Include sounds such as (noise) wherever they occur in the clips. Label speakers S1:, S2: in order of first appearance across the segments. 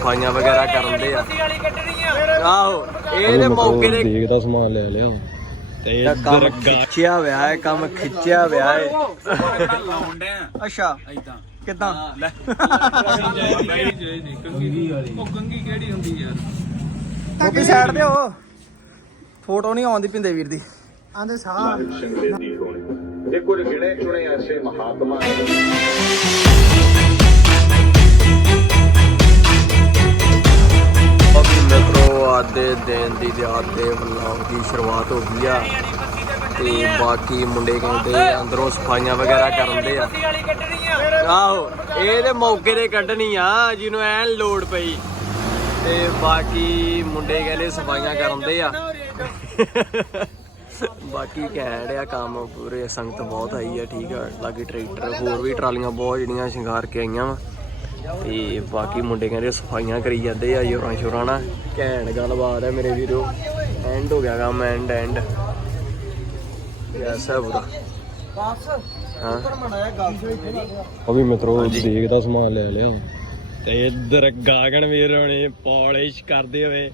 S1: ਸਫਾਈਆਂ ਵਗੈਰਾ ਕਰਨ ਦੇ ਆ। ਆਹੋ ਇਹਦੇ ਮੌਕੇ ਦੇ
S2: ਦੇਖ ਦਾ ਸਮਾਨ ਲੈ ਲਿਆ। ਤੇ
S1: ਕੰਮ ਖਿੱਚਿਆ ਹੋਇਆ ਹੈ ਕੰਮ ਖਿੱਚਿਆ ਹੋਇਆ ਹੈ।
S3: ਅੱਛਾ
S4: ਇਦਾਂ
S3: ਕਿਦਾਂ?
S4: ਲੈ। ਉਹ ਕੰਗੀ ਕਿਹੜੀ ਹੁੰਦੀ ਯਾਰ?
S3: ਗੋਪੀ ਸਾਈਡ ਤੇ ਹੋ। ਫੋਟੋ ਨਹੀਂ ਆਉਂਦੀ ਪਿੰਦੇ ਵੀਰ ਦੀ। ਆਂਦੇ ਸਾਹ।
S5: ਕੁਝ ਗਿਣੇ ਚੁਣੇ ਐਸੇ ਮਹਾਤਮਾ
S1: ਅਭੀ ਮਿੱਤਰੋ ਆਦੇ ਦਿਨ ਦੀ ਦਿਹਾੜ ਦੇ ਵਲੌਗ ਦੀ ਸ਼ੁਰੂਆਤ ਹੋ ਗਈ ਆ। ਤੇ ਬਾਕੀ ਮੁੰਡੇ ਕਹਿੰਦੇ ਅੰਦਰੋਂ ਸਫਾਈਆਂ ਵਗੈਰਾ ਕਰਨ ਦੇ ਆ। ਆਹੋ ਇਹਦੇ ਮੌਕੇ ਤੇ ਕੱਢਣੀ ਆ, ਜਿਹਨੂੰ ਐਨ ਲੋੜ ਪਈ। ਤੇ ਬਾਕੀ ਮੁੰਡੇ ਕਹਿੰਦੇ ਸਫਾਈਆਂ ਕਰਨ ਦੇ ਆ। ਬਾਕੀ ਘੈਂਟ ਆ, ਕੰਮ ਪੂਰੇ ਸੰਗਤ ਬਹੁਤ ਆਈ ਆ, ਠੀਕ ਆ। ਲਾਗੇ ਟਰੈਕਟਰ, ਹੋਰ ਵੀ ਟਰਾਲੀਆਂ ਬਹੁਤ ਜਿਹੜੀਆਂ ਸ਼ਿੰਗਾਰ ਕੇ ਆਈਆਂ ਵਾ। ਤੇ ਬਾਕੀ ਮੁੰਡੇ ਕਹਿੰਦੇ ਸਫਾਈਆਂ ਕਰੀ ਜਾਂਦੇ ਆ ਯੋਰਾਂ ਸ਼ੋਰਾਂ ਨਾਲ। ਘੈਂਟ ਗੱਲਬਾਤ ਹੈ ਮੇਰੇ ਵੀਰੋ। ਐਂਡ ਹੋ ਗਿਆ ਕੰਮ ਐਂਡ ਐਂਡ ਐਸਾ ਬੁਰਾ ਹਾਂ।
S2: ਉਹ ਵੀ ਮਿੱਤਰੋ ਦੇਖ ਦਾ ਸਮਾਨ ਲੈ ਲਿਆ। ਤੇ ਇੱਧਰ ਗਾਗਣ ਵੀਰ ਹੋਣੇ ਪਾਲਿਸ਼ ਕਰਦੇ ਹੋਏ।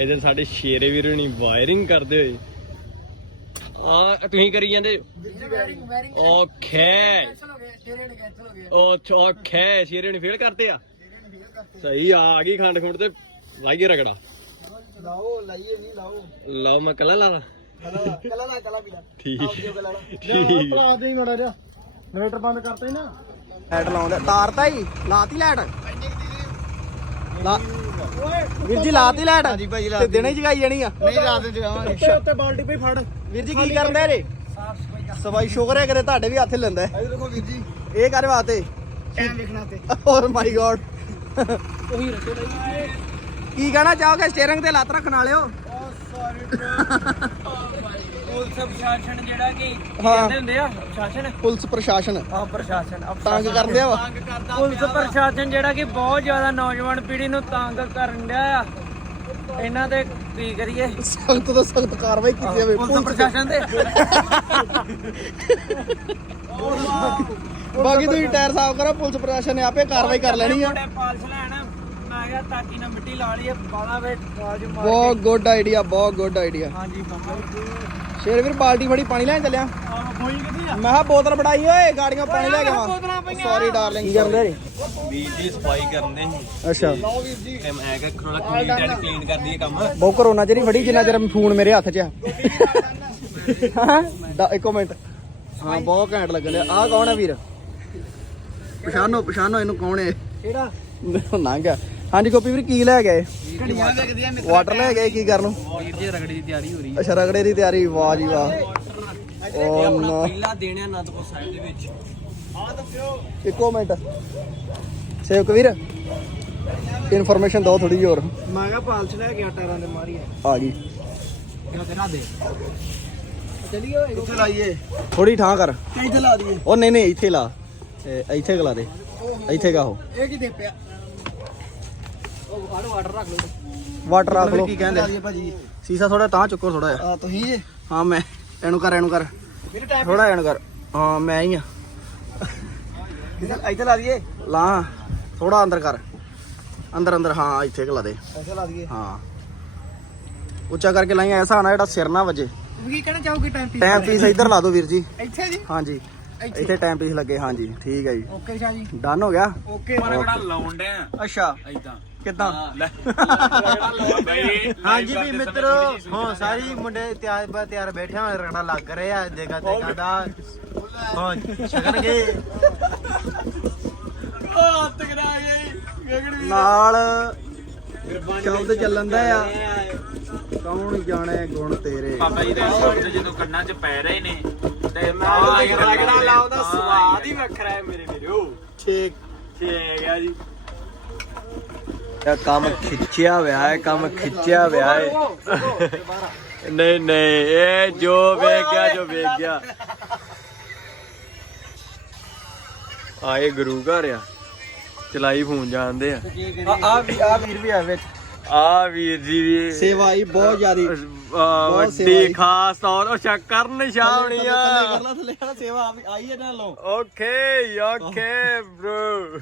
S2: ਇਧਰ ਸਾਡੇ ਸ਼ੇਰੇ ਵੀਰ ਹੋਣੀ ਵਾਇਰਿੰਗ ਕਰਦੇ ਹੋਏ। ਆ ਤੁਸੀਂ ਕਰੀ ਜਾਂਦੇ? ਓਕੇ ਓਕੇ ਓਕੇ ਸ਼ੇਰੇ ਨੇ ਫੇਲ ਕਰਤੇ ਆ? ਸਹੀ ਆ ਆ ਗਈ ਖੰਡ ਖੁੰਡ ਤੇ ਲਾਈਏ ਰਗੜਾ।
S3: ਲਾਓ ਲਾਈਏ ਨਹੀਂ ਲਾਓ।
S2: ਲਓ ਮੈਂ ਕੱਲਾ ਲਾ ਲਾ।
S3: ਕੱਲਾ ਨਾ ਕੱਲਾ ਪੀਲਾ
S2: ਠੀਕ।
S3: ਠੀਕ। ਪਲਾ ਦੇ ਮੜਾ ਜਾ ਇਨਵੇਟਰ ਬੰਦ ਕਰਤਾ ਹੀ ਨਾ। ਲਾਈਟ ਲਾਉਂਦਾ। ਤਾਰਤਾ ਹੀ ਲਾਤੀ ਲਾਈਟ ਲਾ ਵੀਰ ਜੀ ਲਾਤੀ ਲਾਈਟ ਹਾਂਜੀ ਭਾਈ ਤੇ ਦਿਨੇ ਹੀ ਜਗਾਈ ਜਾਣੀ ਆ? ਨਹੀਂ ਰਾਤ ਨੂੰ ਜਗਾਵਾਂਗੇ। ਅੱਛਾ ਉੱਤੇ ਬਾਲਟੀ ਪਈ ਫੜ। ਵੀਰ ਜੀ ਕੀ ਕਰਨ ਦੇ ਰੇ ਸਫ਼ਾਈ ਸ਼ੁਕਰ ਹੈ ਕਰੇ ਤੁਹਾਡੇ ਵੀ ਹੱਥ ਲੈਂਦਾ ਇਹ ਦੇਖੋ ਵੀਰ ਜੀ। ਇਹ ਕਾਰੇ ਵਾਸਤੇ? ਟਾਈਮ ਲਿਖਣਾ ਤੇ। ਓਹ ਮਾਈ ਗॉड ਕੀ ਕਹਿਣਾ ਚਾਹੋਗੇ? ਸਟੀਅਰਿੰਗ ਤੇ ਲੱਤ ਰੱਖਣ ਵਾਲਿਓ
S4: ਪੁਲਿਸ ਪ੍ਰਸ਼ਾਸਨ ਜਿਹੜਾ ਕਿ ਕਹਿੰਦੇ ਹੁੰਦੇ ਆ ਪ੍ਰਸ਼ਾਸਨ?
S3: ਪੁਲਿਸ ਪ੍ਰਸ਼ਾਸਨ।
S4: ਹਾਂ ਪ੍ਰਸ਼ਾਸਨ
S3: ਤੰਗ ਕਰਦੇ ਆ
S4: ਪੁਲਿਸ ਪ੍ਰਸ਼ਾਸਨ ਜਿਹੜਾ ਕਿ ਬਹੁਤ ਜ਼ਿਆਦਾ ਨੌਜਵਾਨ ਪੀੜ੍ਹੀ ਨੂੰ ਤੰਗ ਕਰਨ ਡਿਆ ਆ। ਇਹਨਾਂ ਤੇ ਕੀ ਕਰੀਏ?
S3: ਸਖਤ ਤੋਂ ਸਖਤ ਕਾਰਵਾਈ ਕੀਤੀ ਜਾਵੇ
S4: ਪੁਲਿਸ ਪ੍ਰਸ਼ਾਸਨ ਦੇ।
S3: ਬਾਕੀ ਤੁਸੀਂ ਟਾਇਰ ਸਾਫ਼ ਕਰੋ ਪੁਲਿਸ ਪ੍ਰਸ਼ਾਸਨ ਨੇ ਆਪੇ ਕਾਰਵਾਈ ਕਰ ਲੈਣੀ ਆ।
S4: ਪਾਲਸ ਲੈਣ ਮੈਂ ਕਿਹਾ ਤਾਕੀ ਨਾਲ ਮਿੱਟੀ ਲਾ ਲਈਏ ਬਾਲਾ ਵੇ ਬਾਜ ਮਾਰ
S3: ਬਹੁਤ ਗੁੱਡ ਆਈਡੀਆ ਬਹੁਤ ਗੁੱਡ ਆਈਡੀਆ
S4: ਹਾਂਜੀ ਬਾਬਾ
S3: ਸ਼ੇਰ ਵੀਰ ਬਾਲਟੀ ਫੜੀ ਪਾਣੀ ਲੈਣ ਚੱਲਿਆ।
S4: ਆਹ ਕੋਈ ਕਿੱਥੇ ਆ
S3: ਮੈਂ ਕਿਹਾ ਬੋਤਲ ਫੜਾਈ ਓਏ ਗਾੜੀਆਂ ਪਾਣੀ ਲੈ ਕੇ
S4: ਬੋਤਲਾਂ ਪਈਆਂ।
S3: ਸੌਰੀ ਡਾਰਲਿੰਗ ਕੀ ਕਰਦੇ ਰੇ
S1: ਵੀਰ ਦੀ ਸਫ਼ਾਈ ਕਰਦੇ ਸੀ।
S3: ਅੱਛਾ।
S1: ਤੇ ਮੈਂ ਕਿਹਾ ਖਰੋਲਾ ਕਲੀਨ ਕਰਦੀ ਹੈ ਕੰਮ।
S3: ਬਹੁਤ ਕਰੋਨਾ ਨਹੀਂ ਫੜੀ ਜਿੰਨਾ ਚਿਰ ਫੋਨ ਮੇਰੇ ਹੱਥ 'ਚ ਆ। ਹਾਂ? ਦਾ- ਇੱਕੋ ਮਿੰਟ। ਹਾਂ ਬਹੁਤ ਘੈਂਟ ਲੱਗਣ ਡਿਆ। ਆਹ ਕੌਣ ਹੈ ਵੀਰ? ਪਛਾਣੋ ਪਛਾਣੋ ਇਹਨੂੰ ਕੌਣ ਹੈ?
S4: ਕਿਹੜਾ?
S3: ਲੰਘ ਗਿਆ। ਹਾਂਜੀ ਗੋਪੀ ਵੀਰ ਕੀ ਲੈ ਗਏ?
S4: ਘੜੀਆਂ ਵੇਖਦੀਆਂ
S3: ਵਾਟਰ ਲੈ ਗਏ ਕੀ ਕਰਨ ਨੂੰ?
S4: ਵੀਰ ਜੀ ਰਗੜੀ ਦੀ ਤਿਆਰੀ ਹੋ ਰਹੀ
S3: ਅੱਛਾ ਰਗੜੇ ਦੀ ਤਿਆਰੀ ਵਾਹ ਜੀ ਵਾਹ। ਓ ਨੋ।
S1: ਪਹਿਲਾ ਦੇਣਾ ਅਨੰਦਪੁਰ ਸਾਹਿਬ ਦੇ ਵਿੱਚ।
S3: ਇੱਕੋ ਮਿੰਟ। ਸੇਵਕ ਵੀਰ ਇਨਫੋਰਮੇਸ਼ਨ ਦਿਓ ਥੋੜੀ ਜਿਹੀ ਹੋਰ।
S4: ਮੈਂ ਕਿਹਾ ਲੈ ਕੇ ਟਾਇਰਾਂ ਦੇ ਮਾਰੀ
S3: ਆ ਗਈ।
S4: ਕਿਹੜਾ ਦੇ? ਚਲੀਏ ਓਏ।
S3: ਕਿੱਥੇ ਲਾਈਏ। ਥੋੜੀ ਠਾਂ ਕਰ।
S4: ਕਿੱਥੇ ਲਾ ਦਈਏ।
S3: ਉਹ ਨਹੀਂ ਨਹੀਂ ਇੱਥੇ ਲਾ। ਇਹ ਇੱਥੇ ਗਲਾ ਦੇ। ਇੱਥੇ ਗਾ ਉਹ
S4: ਇਹ ਕੀ ਦੇ ਪਿਆ। ਉਹ ਵਾਟਰ ਰੱਖ ਲਓ
S3: ਵਾਟਰ ਰੱਖ ਲਓ।
S4: ਕੀ ਕਹਿੰਦੇ? ਭਾਜੀ।
S3: ਸੀਸਾ ਥੋੜਾ ਤਾਂ ਚੁੱਕੋ ਥੋੜਾ ਜਿਹਾ।
S4: ਆ ਤੁਸੀਂ ਜੇ?
S3: ਹਾਂ ਮੈਂ। ਇਹਨੂੰ ਕਰ ਇਹਨੂੰ ਕਰ।
S4: ਮੇਰੇ
S3: ਥੋੜਾ ਇਹਨੂੰ ਕਰ। ਹਾਂ ਮੈਂ ਹੀ ਆ।
S4: ਇੱਥੇ ਲਾ ਦਈਏ।
S3: ਲਾ। ਥੋੜਾ ਅੰਦਰ ਕਰ। ਅੰਦਰ ਅੰਦਰ। ਹਾਂ ਇੱਥੇ ਗਲਾ ਦੇ।
S4: ਇੱਥੇ ਲਾ ਦਈਏ।
S3: ਹਾਂ। ਉੱਚਾ ਕਰਕੇ ਲਾਈ ਐਸਾ ਨਾ ਜਿਹੜਾ ਸਿਰ ਨਾ ਵੱਜੇ।
S4: ਕੀ ਕਹਿਣਾ ਚਾਹੋਗੇ ਟਾਈਮ ਪੀਸ
S3: ਟਾਈਮ ਪੀਸ ਇੱਧਰ ਲਾ ਦਿਓ ਵੀਰ ਜੀ।
S4: ਇੱਥੇ ਜੀ?
S3: ਹਾਂਜੀ ਇੱਥੇ। ਟਾਈਮ ਪੀਸ ਲੱਗੇ। ਹਾਂਜੀ ਠੀਕ ਹੈ ਜੀ।
S4: ਓਕੇ ਸ਼ਾਹ ਜੀ।
S3: ਡਨ ਹੋ ਗਿਆ?
S4: ਓਕੇ ਪਰ ਕਿਹੜਾ ਲਾਉਣ ਡਿਆ।
S3: ਅੱਛਾ।
S4: ਇਦਾਂ
S3: ਕਿੱਦਾਂ?
S4: ਲੈ।
S6: ਹਾਂਜੀ ਵੀ ਮਿੱਤਰੋ ਹਾਂ ਸਾਰੀ ਮੁੰਡੇ ਤਿਆਰ ਬਾ ਤਿਆਰ ਬੈਠੇ ਹੋਏ ਰਗੜਾ ਲੱਗ ਰਹੇ ਆ ਜਗ੍ਹਾ ਤੇ ਕਹਿੰਦਾ ਹਾਂ ਛਕਣਗੇ।
S3: ਨਾਲ ਸ਼ਬਦ ਚੱਲਣ ਦਾ ਆ। ਕੌਣ ਜਾਣੇ ਗੁਣ ਤੇਰੇ?
S4: ਪਾਪਾ ਜੀ ਦੇ ਸ਼ਬਦ ਜਦੋਂ ਕੰਨਾਂ 'ਚ ਪੈ ਰਹੇ ਨੇ ਤੇ ਮੈਂ ਰਗੜਾ ਲਾਉਂਦਾ ਸਵਾਦ ਹੀ ਵੱਖਰਾ ਹੈ ਮੇਰੇ ਵੀਰੋ।
S3: ਠੀਕ
S4: ਠੀਕ ਹੈ ਜੀ।
S1: ਇਹ ਕੰਮ ਖਿੱਚਿਆ ਹੋਇਆ ਹੈ ਕੰਮ ਖਿੱਚਿਆ ਹੋਇਆ ਹੈ। ਨਹੀਂ ਨਹੀਂ ਇਹ ਜੋ ਵੇਖ ਗਿਆ ਜੋ ਵੇਖ ਗਿਆ ਆਏ ਗੁਰੂ ਘਰ ਆ। ਚਲਾਈ ਫੋਨ ਜਾਣਦੇ ਆ।
S3: ਆ ਆ ਵੀ ਆ ਵੀਰ ਵੀ ਆ ਵਿੱਚ।
S1: ਆ ਵੀਰ ਜੀ ਵੀ
S3: ਸੇਵਾ ਹੀ ਬਹੁਤ ਜ਼ਿਆਦੀ। ਸੇਵਾ
S1: ਵੱਡੀ। ਖਾਸ ਤੌਰ ਉਹ ਕਰਨ ਸ਼ਾਵਣੀਆਂ
S3: ਕਰ ਲਾ ਥੱਲੇ ਵਾਲਾ ਸੇਵਾ ਆ ਵੀ- ਆਈ ਹੈ ਨਾਲ। ਲੋ
S1: ਓਕੇ ਓਕੇ ਬ੍ਰੋ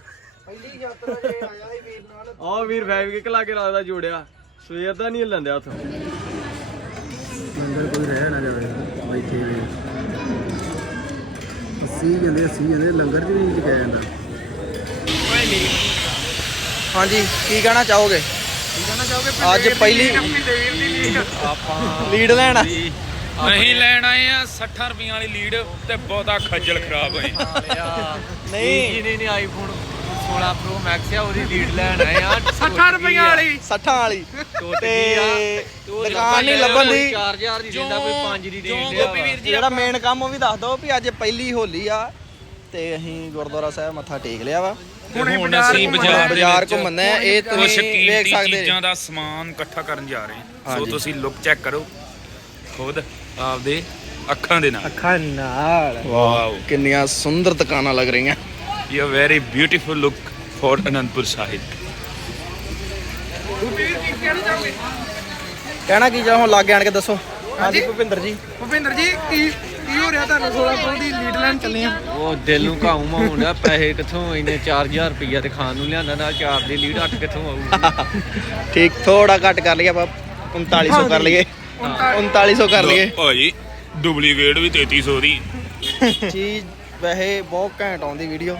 S3: ਪਹਿਲੀ ਯਾਤਰਾ ਜੇ ਆਇਆ ਸੀ ਵੀਰ ਨਾਲ।
S2: ਆ ਵੀਰ ਫੈਵ ਕਿਕ ਲਾ ਕੇ ਰੱਖਦਾ ਜੋੜਿਆ। ਸਵੇਰ ਦਾ ਨਹੀਂ ਹਿੱਲਣ ਦਿਆ ਹੱਥ
S3: ਲੰਗਰ ਕੋਈ ਰਹਿ ਨਾ ਜਾਵੇ ਇੱਥੇ ਵੀ ਅਸੀਂ ਜਾਂਦੇ ਅਸੀਂ ਜਾਂਦੇ ਲੰਗਰ ਚ ਵੀ ਨਹੀਂ ਚਕਾਇਆ ਜਾਂਦਾ। ਹਾਂਜੀ ਕੀ ਕਹਿਣਾ ਚਾਹੋਗੇ? ਕੀ ਕਹਿਣਾ ਚਾਹੋਗੇ? ਅੱਜ ਪਹਿਲੀ ਆਪਾਂ ਲੀਡ ਲੈਣਾ
S7: ਨਹੀਂ ਲੈਣ ਆਏ ਆ 60 ਰੁਪਈਆਂ ਵਾਲੀ ਲੀਡ ਤੇ ਬਹੁਤਾ ਖੱਜਲ ਖਰਾਬ ਹੋਏ
S3: ਨਹੀਂ।
S1: ਨਹੀਂ ਨਹੀਂ ਆਈਫੋਨ 16 ਪ੍ਰੋ ਮੈਕਸ ਆ ਉਹਦੀ ਲੀਡ ਲੈਣ ਆਏ ਆ। (laughs)
S7: 60 ਰੁਪਈਆਂ ਵਾਲੀ।
S3: 60 ਵਾਲੀ। ਤੇ ਦੁਕਾਨ ਨਹੀਂ ਲੱਭਣ ਦੀ।
S1: 4000 ਦੀ ਦਿੰਦਾ ਕੋਈ 5 ਦੀ ਦੇਣ
S7: ਗੋਪੀ ਵੀਰ ਜੀ
S3: ਜਿਹੜਾ ਮੇਨ ਕੰਮ ਉਹ ਵੀ ਦੱਸ ਦੋ ਵੀ ਅੱਜ ਪਹਿਲੀ ਹੋਲੀ ਆ ਤੇ ਅਸੀਂ ਗੁਰਦੁਆਰਾ ਸਾਹਿਬ ਮੱਥਾ ਟੇਕ ਲਿਆ ਵਾ।
S7: ਹੁਣ ਅਸੀਂ ਬਾਜ਼ਾਰ
S3: ਘੁੰਮਣਾ ਇਹ ਤੁਸੀਂ ਵੇਖ ਸਕਦੇ।
S7: ਚੀਜ਼ਾਂ ਦਾ ਸਮਾਨ ਇਕੱਠਾ ਕਰਨ ਜਾ ਰਹੇ ਹਾਂ। ਸੋ। ਤੁਸੀਂ ਲੁੱਕ ਚੈੱਕ ਕਰੋ। ਖੁਦ ਆਪਦੇ ਅੱਖਾਂ ਦੇ ਨਾਲ।
S3: ਅੱਖਾਂ ਨਾਲ।
S7: ਵਾਓ
S3: ਕਿੰਨੀਆਂ ਸੁੰਦਰ ਦੁਕਾਨਾਂ ਲੱਗ ਰਹੀਆਂ।
S7: You very beautiful look for Anandpur Sahib
S3: ਕਹਿਣਾ ਕੀ ਚਾਹੋ? ਲਾਗੇ ਆਣ ਕੇ ਦੱਸੋ। ਹਾਂਜੀ ਭੁਪਿੰਦਰ ਜੀ।
S6: ਭੁਪਿੰਦਰ ਜੀ ਕੀ ਕੀ ਹੋ ਰਿਹਾ ਤੁਹਾਨੂੰ? 16 ਪ੍ਰੋ ਦੀ ਲੀਡ ਲੈਣ ਚੱਲੇ ਆ।
S1: ਉਹ ਦਿਲ ਨੂੰ ਘਾਉ ਮਾਉਂਦਾ ਪੈਸੇ ਕਿੱਥੋਂ? ਇੰਨੇ 4000 ਰੁਪਈਆ ਤੇ ਖਾਣ ਨੂੰ ਲਿਆਂਦਾ ਨਾਲ 4 ਦੀ ਲੀਡ 8 ਕਿੱਥੋਂ ਆਊਗੀ? (laughs)
S3: ਠੀਕ ਥੋੜਾ ਘੱਟ ਕਰ ਲਈਏ ਆਪਾਂ 3900 ਕਰ ਲਈਏ। 3900 ਕਰ ਲਈਏ।
S7: ਭਾਜੀ ਡੁਪਲੀਕੇਟ ਵੀ 3300 ਦੀ।
S3: ਚੀਜ਼ ਵੈਸੇ ਬਹੁਤ ਘੈਂਟ ਆਉਂਦੀ ਵੀਡੀਓ।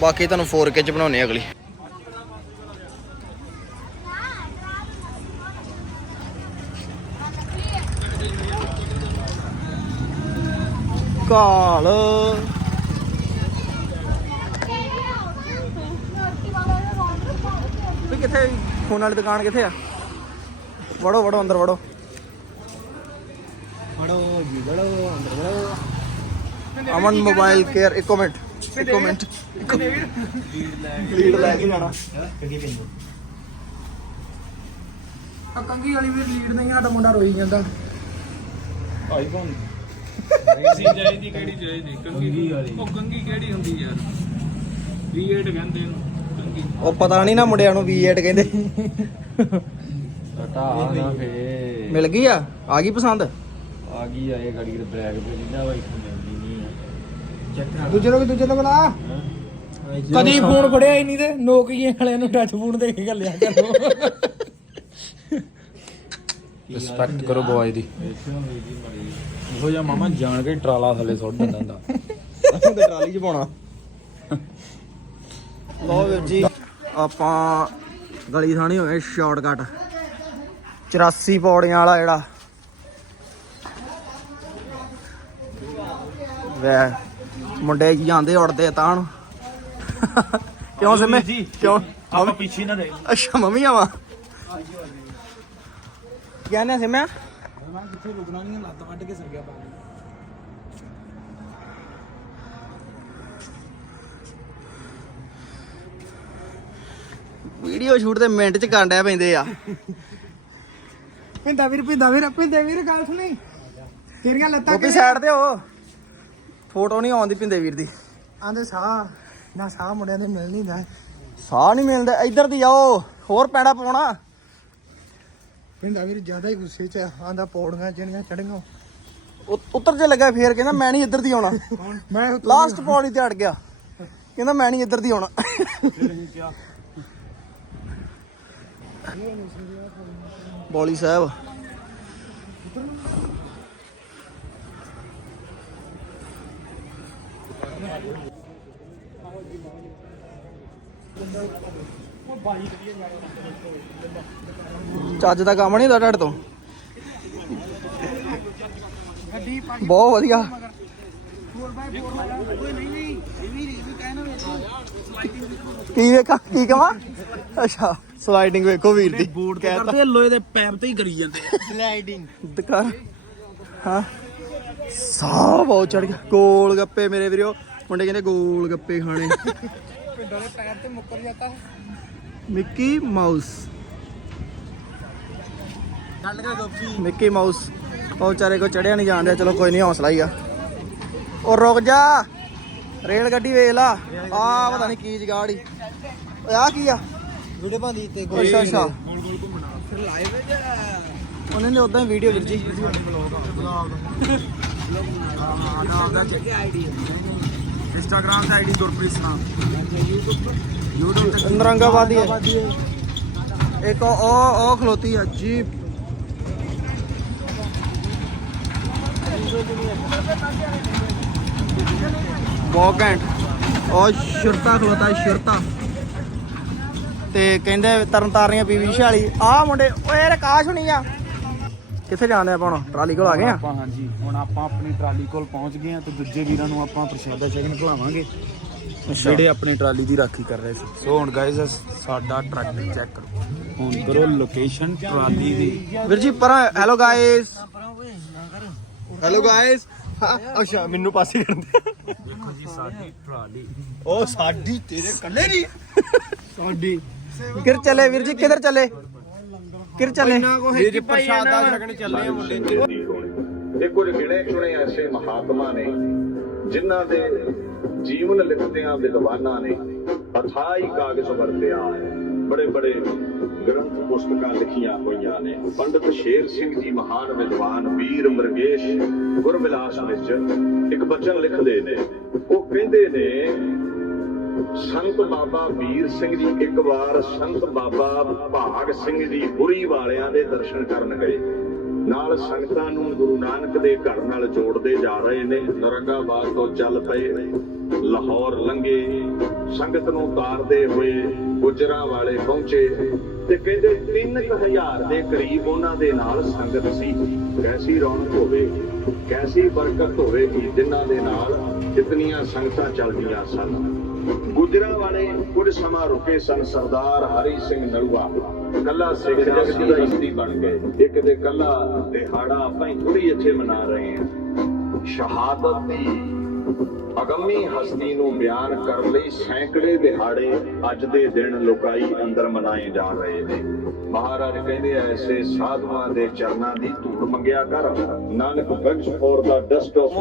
S3: ਬਾਕੀ ਤੁਹਾਨੂੰ 4K ਚ ਬਣਾਉਣੇ ਅਗਲੀ। ਕਾਲ। ਵੀ ਕਿੱਥੇ ਫੋਨ ਵਾਲੀ ਦੁਕਾਨ ਕਿੱਥੇ ਆ? ਵੜੋ ਵੜੋ ਅੰਦਰ ਵੜੋ। ਵੜੋ ਜੀ ਵੜੋ ਅੰਦਰ ਵੜੋ। ਅਮਨ ਮੋਬਾਈਲ ਕੇਅਰ ਇੱਕੋ ਮਿੰਟ। ਇੱਕੋ ਮਿੰਟ ਲੀਡ ਲੈ ਕੇ ਜਾਣਾ।
S6: ਆ ਕੰਗੀ ਵਾਲੀ ਵੀ ਲੀਡ ਨਹੀਂ ਸਾਡਾ ਮੁੰਡਾ ਰੋਈ ਜਾਂਦਾ।
S7: ਸੀ ਚਾਹੀਦੀ ਕਿਹੜੀ ਚਾਹੀਦੀ? ਕੰਗੀ ਵਾਲੀ। ਉਹ ਕੰਗੀ ਕਿਹੜੀ ਹੁੰਦੀ ਯਾਰ? V8 ਕਹਿੰਦੇ ਉਹਨੂੰ ਕੰਗੀ
S3: ਉਹ ਪਤਾ ਨਹੀਂ ਨਾ ਮੁੰਡਿਆਂ ਨੂੰ V8 ਕਹਿੰਦੇ।
S2: ਹਟਾ ਨਾ ਫੇ
S3: ਮਿਲ ਗਈ ਆ? ਆ ਗਈ ਪਸੰਦ?
S2: ਆ ਗਈ ਆਏ ਗਾੜੀ ਦੇ ਬ੍ਰੈਕ ਤੇ ਜਿੰਨਾ ਵਾਈ ਖੰਦੀ
S6: ਦੂਜੇ ਲੋਕ ਦੂਜੇ ਲੋਕ ਲਾ। ਕਦੀ ਫੋਨ ਫੜਿਆ ਹੀ ਨਹੀਂ ਤੇ ਨੋਕੀਏ ਵਾਲਿਆਂ ਨੂੰ ਟੱਚ ਫੋਨ ਦੇ ਕੇ ਗੱਲਿਆ ਕਰੋ। (laughs)
S2: ਰਿਸਪੈਕਟ ਕਰੋ ਬॉय ਦੀ। ਇਹੋ ਜਿਹਾ ਮਾਮਾ ਜਾਣ ਕੇ ਟਰਾਲਾ ਥੱਲੇ ਸੁੱਟ ਦਿੰਦਾ ਹੁੰਦਾ। (laughs)
S3: ਅਸੀਂ ਤੇ ਟਰਾਲੀ 'ਚ ਪਾਉਣਾ। ਲਓ ਵੀਰ ਜੀ ਆਪਾਂ ਗਲੀ ਥਾਣੀ ਹੋਏ ਸ਼ਾਰਟਕਟ 84 ਪੌੜੀਆਂ ਵਾਲਾ ਜਿਹੜਾ। ਵੇ ਮੁੰਡੇ ਜਾਂਦੇ ਉੜਦੇ ਤਾਂ ਨੂੰ ਕਿਉਂ ਸਿਮੇ? ਕਿਉਂ? ਆਪਾਂ ਪਿੱਛੇ ਨਾ ਰਹੇ ਅੱਛਾ ਮੰਮੀ ਆਵਾ। ਕਹਿੰਦੇ ਸਿਮੇ ਵੀਡੀਓ ਸ਼ੂਟ ਤੇ ਮਿੰਟ ਚ ਕਰਨ ਡਿਆ ਪੈਂਦੇ ਆ।
S6: ਪਿੰਦਾ ਵੀਰ ਪਿੰਦਾ ਵੀਰ ਪਿੰਦੇ ਵੀਰ ਗੱਲ ਸੁਣੀ। ਕਿਹੜੀਆਂ ਲੱਤਾਂ
S3: ਗੋਪੀ ਸਾਈਡ ਤੇ ਹੋ। ਫੋਟੋ ਨਹੀਂ ਆਉਂਦੀ ਪਿੰਦੇ ਵੀਰ ਦੀ।
S6: ਆਂਦੇ ਸਾਹ ਨਾ ਸਾਹ ਮੁੰਡਿਆਂ ਦੇ ਮਿਲ ਨਹੀਂ ਦਾ।
S3: ਸਾਹ ਨਹੀਂ ਮਿਲਦਾ ਇੱਧਰ ਦੀ ਆਓ ਹੋਰ ਪੈੜਾ ਪਾਉਣਾ।
S6: ਪਿੰਦਾ ਵੀਰ ਜ਼ਿਆਦਾ ਹੀ ਗੁੱਸੇ 'ਚ ਆ। ਆਂਦਾ ਪੌੜੀਆਂ ਜਿਹੜੀਆਂ ਚੜੀਆਂ
S3: ਉ- ਉੱਤਰ ਜੇ ਲੱਗਾ ਫੇਰ ਕਹਿੰਦਾ ਮੈਂ ਨਹੀਂ ਇੱਧਰ ਦੀ ਆਉਣਾ।
S6: ਮੈਂ
S3: ਲਾਸਟ ਪੌੜੀ ਤੇ ਅੜ ਗਿਆ। ਕਹਿੰਦਾ ਮੈਂ ਨਹੀਂ ਇੱਧਰ ਦੀ ਆਉਣਾ। ਬੋਲੀ ਸਾਹਿਬ। ਚੱਜ ਦਾ ਕੰਮ ਨਹੀਂ ਹੁੰਦਾ ਤੁਹਾਡੇ ਤੋਂ? ਬਹੁਤ ਵਧੀਆ। ਕੀ ਵੇਖਾਂ ਕੀ ਕਵਾਂ? ਅੱਛਾ ਸਲਾਈਡਿੰਗ ਵੇਖੋ ਵੀਰ ਦੀ। ਬੂਟ ਤੇ ਕਰਦੇ ਲੋਹੇ ਦੇ ਪੈਪ ਤੇ ਹੀ ਕਰੀ ਜਾਂਦੇ ਸਲਾਈਡਿੰਗ ਦੁਕਾਨ ਹਾਂ। ਸਾਹ ਬਹੁਤ ਚੜ ਗਿਆ। ਗੋਲ ਗੱਪੇ ਮੇਰੇ ਵੀਰੋ। ਮੁੰਡੇ ਕਹਿੰਦੇ ਗੋਲ ਗੱਪੇ ਖਾਣੇ।
S6: ਪਿੰਡਾਂ ਦੇ ਪੈਰ ਤੇ ਮੁੱਕਰ ਜਾਂਦਾ
S3: ਮਿੱਕੀ ਮਾਊਸ।
S6: ਗੱਲ ਕਰ ਗੋਪੀ
S3: ਮਿੱਕੀ ਮਾਊਸ। ਉਹ ਵਿਚਾਰੇ ਕੋ ਚੜਿਆ ਨਹੀਂ ਜਾਂਦੇ ਚਲੋ ਕੋਈ ਨਹੀਂ ਹੌਸਲਾ ਹੀ ਆ। ਉਹ ਰੁਕ ਜਾ। ਰੇਲ ਗੱਡੀ ਵੇਖ ਲਾ। ਆ ਪਤਾ ਨਹੀਂ ਕੀ ਜਗਾੜੀ ਓਏ ਆ ਕੀ ਆ?
S6: ਵੀਡੀਓ ਬੰਦੀ ਤੇ
S3: ਅੱਛਾ ਅੱਛਾ। ਉਹਨੇ ਨੇ ਉਦਾਂ ਹੀ ਵੀਡੀਓ ਵੀਰ ਜੀ। ਇੰਸਟਾਗ੍ਰam ਤੇ ਆਈਡੀ ਗੁਰਪ੍ਰੀਤ ਸਨਾਮ YouTube ਤੇ ਨਰੰਗਾਬਾਦੀ ਹੈ ਇੱਕ ਉਹ ਉਹ ਖਲੋਤੀ ਆ ਜੀਪ ਬਹੁਤ ਘੈਂਟ। ਉਹ ਸ਼ੁਰਤਾ ਖਲੋਤਾ ਸ਼ੁਰਤਾ। ਤੇ ਕਹਿੰਦੇ ਤਰਨ ਤਾਰੀਆਂ ਪੀਵੀ 46 ਆਹ ਮੁੰਡੇ ਓਏ ਇਹ ਕਾਸ਼ ਹੁਣੀ ਆ। ਕਿੱਥੇ ਜਾਂਦੇ ਆਪਾਂ ਹੁਣ? ਟਰਾਲੀ ਕੋਲ ਆ ਗਏ ਆ?
S8: ਆਪਾਂ ਹਾਂਜੀ ਹੁਣ ਆਪਾਂ ਆਪਣੀ ਟਰਾਲੀ ਕੋਲ ਪਹੁੰਚ ਗਏ ਆ ਤੇ ਦੂਜੇ ਵੀਰਾਂ ਨੂੰ ਆਪਾਂ ਪ੍ਰਸ਼ਾਦਾ ਛਕਣ ਖਵਾਵਾਂਗੇ। ਜਿਹੜੇ ਆਪਣੀ ਟਰਾਲੀ ਦੀ ਰਾਖੀ ਕਰ ਰਹੇ ਸੀ। ਸੋ ਹੁਣ ਗਾਇਸ ਸਾਡਾ ਟਰੈਕਟਰ ਚੈੱਕ ਕਰੋ। ਹੁਣ ਕਰੋ ਲੋਕੇਸ਼ਨ ਟਰਾਲੀ ਦੀ।
S3: ਵੀਰ ਜੀ ਪਰ ਹੈਲੋ ਗਾਇਸ ਹੈਲੋ ਗਾਇਸ ਅੱਛਾ ਮੈਨੂੰ ਪਾਸੇ ਕਰਦੇ
S8: ਦੇਖੋ ਜੀ ਸਾਡੀ ਟਰਾਲੀ।
S3: ਉਹ ਸਾਡੀ ਤੇਰੇ ਕੱਲੇ ਨਹੀਂ। ਸਾਡੀ ਕਿਰ ਚੱਲੇ ਵੀਰ ਜੀ ਕਿੱਧਰ ਚੱਲੇ? ਕਿਰ ਚੱਲੇ?
S5: ਵੀਰ ਜੀ ਪ੍ਰਸ਼ਾਦਾ ਛਕਣ ਚੱਲੇ ਆ ਮੁੰਡੇ ਇਹ ਕੁਝ ਗਿਣੇ ਚੁਣੇ ਐਸੇ ਮਹਾਤਮਾ ਨੇ ਜਿਨ੍ਹਾਂ ਦੇ ਜੀਵਨ ਲਿਖਦਿਆਂ ਵਿਦਵਾਨਾਂ ਨੇ ਅਥਾਈ ਕਾਗਜ਼ ਵਰਤਿਆ ਬੜੇ ਬੜੇ ਗ੍ਰੰਥ ਪੁਸਤਕਾਂ ਲਿਖੀਆਂ ਹੋਈਆਂ ਨੇ। ਪੰਡਿਤ ਸ਼ੇਰ ਸਿੰਘ ਜੀ ਮਹਾਨ ਵਿਦਵਾਨ ਵੀਰ ਮਰਗੇਸ਼ ਗੁਰਬਿਲਾਸ ਵਿੱਚ ਇੱਕ ਬਚਨ ਲਿਖਦੇ ਨੇ। ਉਹ ਕਹਿੰਦੇ ਨੇ ਸੰਤ ਬਾਬਾ ਵੀਰ ਸਿੰਘ ਜੀ ਇੱਕ ਵਾਰ ਸੰਤ ਬਾਬਾ ਭਾਗ ਸਿੰਘ ਜੀ ਬੁਰੀ ਵਾਲਿਆਂ ਦੇ ਦਰਸ਼ਨ ਕਰਨ ਗਏ। ਨਾਲ ਸੰਗਤਾਂ ਨੂੰ ਗੁਰੂ ਨਾਨਕ ਦੇ ਘਰ ਨਾਲ ਜੋੜਦੇ ਜਾ ਰਹੇ ਨੇ। ਨਰੰਗਾਬਾਦ ਤੋਂ ਚੱਲ ਪਏ ਲਾਹੌਰ ਲੰਘੇ। ਸੰਗਤ ਨੂੰ ਤਾਰਦੇ ਹੋਏ ਗੁਜਰਾਂ ਵਾਲੇ ਪਹੁੰਚੇ। ਤੇ ਕਹਿੰਦੇ 3000 ਦੇ ਕਰੀਬ ਉਹਨਾਂ ਦੇ ਨਾਲ ਸੰਗਤ ਸੀ। ਕੈਸੀ ਰੌਣਕ ਹੋਵੇ, ਕੈਸੀ ਬਰਕਤ ਹੋਵੇਗੀ ਕਿ ਜਿਨ੍ਹਾਂ ਦੇ ਨਾਲ ਜਿਤਨੀਆਂ ਸੰਗਤਾਂ ਚੱਲਦੀਆਂ ਸਨ। ਗੁਜਰਾਂ ਵਾਲੇ ਕੁਝ ਸਮਾਂ ਰੁਕੇ ਸਨ ਸਰਦਾਰ ਹਰੀ ਸਿੰਘ ਨਲੂਆ ਕੱਲਾ ਸਿੱਖ ਜਗਤ ਦਾ ਇਸਤੀ ਬਣ ਗਏ। ਇੱਕ ਦੇ ਕੱਲਾ ਦਿਹਾੜਾ ਆਪਾਂ ਹੀ ਥੋੜੀ ਇੱਥੇ ਮਨਾ ਰਹੇ ਹਾਂ। ਸ਼ਹਾਦਤ ਦੀ ਅਗੰਮੀ ਹਸਤੀ ਨੂੰ ਬਿਆਨ ਕਰਨ ਲਈ ਸੈਂਕੜੇ ਦਿਹਾੜੇ ਅੱਜ ਦੇ ਦਿਨ ਲੋਕਾਈ ਅੰਦਰ ਮਨਾਏ ਜਾ ਰਹੇ ਨੇ। ਮਹਾਰਾਜ ਕਹਿੰਦੇ ਆ, ਐਸੇ ਸਾਧੂਆਂ ਦੇ ਚਰਨਾਂ ਦੀ ਧੂੜ ਮੰਗਿਆ ਕਰ। ਨਾਨਕ ਬਖਸ਼ ਫੋਰ ਦਾ ਡਸਟ ਆਫ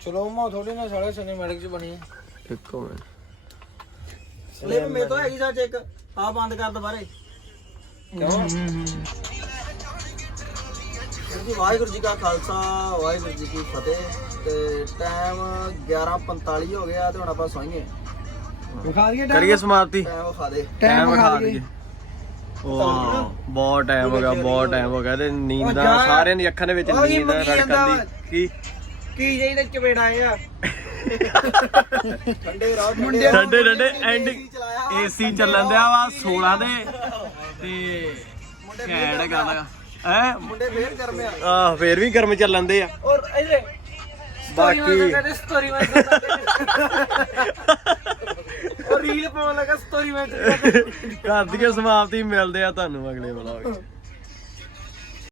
S4: ਚਲੋ ਮਾ ਥੋੜੀ ਨਾ ਸਾਲੇ ਸਿਨੇਮੈਟਿਕ ਚ ਬਣੀ
S1: ਇੱਕ ਮਿੰਟ।
S3: ਸਲਿਪ ਮੇ ਤੋਂ ਹੈਗੀ ਸੱਚ ਇੱਕ। ਆ ਬੰਦ ਕਰ ਦੁਬਾਰੇ ਜੀ ਵਾਹਿਗੁਰੂ ਜੀ ਕਾ ਖਾਲਸਾ ਵਾਹਿਗੁਰੂ ਜੀ ਕੀ ਫਤਿਹ। ਤੇ ਟਾਈਮ 11:45 ਹੋ ਗਿਆ ਤੇ ਹੁਣ ਆਪਾਂ ਸੋਈਏ।
S4: ਵਿਖਾ ਦਈਏ
S1: ਕਰੀਏ ਸਮਾਪਤੀ।
S3: ਟਾਈਮ ਖਾ ਦੇ।
S1: ਟਾਈਮ ਖਾ ਦਈਏ। ਵਾਹ ਬਹੁਤ ਟਾਈਮ ਹੋ ਗਿਆ ਬਹੁਤ ਟਾਈਮ ਹੋ ਗਿਆ ਤੇ ਨੀਂਦਾਂ ਸਾਰਿਆਂ ਦੀ ਅੱਖਾਂ ਦੇ ਵਿੱਚ ਨੀਂਦ
S4: ਮੰਗੀ ਜਾਂਦਾ
S1: ਰੜਕਣ ਦੀ। ਕੀ?
S4: ਕੀ ਜਿਹਦੇ ਚਪੇੜਾ ਆ (laughs)
S3: ਠੰਡੇ ਰਹੋ
S4: ਮੁੰਡੇ
S1: ਠੰਡੇ ਠੰਡੇ ਐਂਡ ਏਸੀ ਚੱਲਣ ਦਿਆ ਵਾ 16 ਦੇ। ਤੇ ਘੈਂਟ ਗੱਲ ਹੈ?
S3: ਮੁੰਡੇ ਫੇਰ ਕਰਮੇ ਆ।
S1: ਆਹ ਫੇਰ ਵੀ ਗਰਮ ਚੱਲਣ ਦੇ ਆ।
S4: ਔਰ ਇਹਦੇ
S1: ਬਾਕੀ
S4: ਕਹਿੰਦੇ ਸਟੋਰੀ ਮੈਂ (laughs) ਉਹ ਰੀਲ ਪਾਉਣ ਲੱਗਾ ਸਟੋਰੀ ਮੈਂ
S1: ਕਰ ਦਈਏ ਸਮਾਪਤੀ ਮਿਲਦੇ ਆ ਤੁਹਾਨੂੰ ਅਗਲੇ ਵਲੌਗ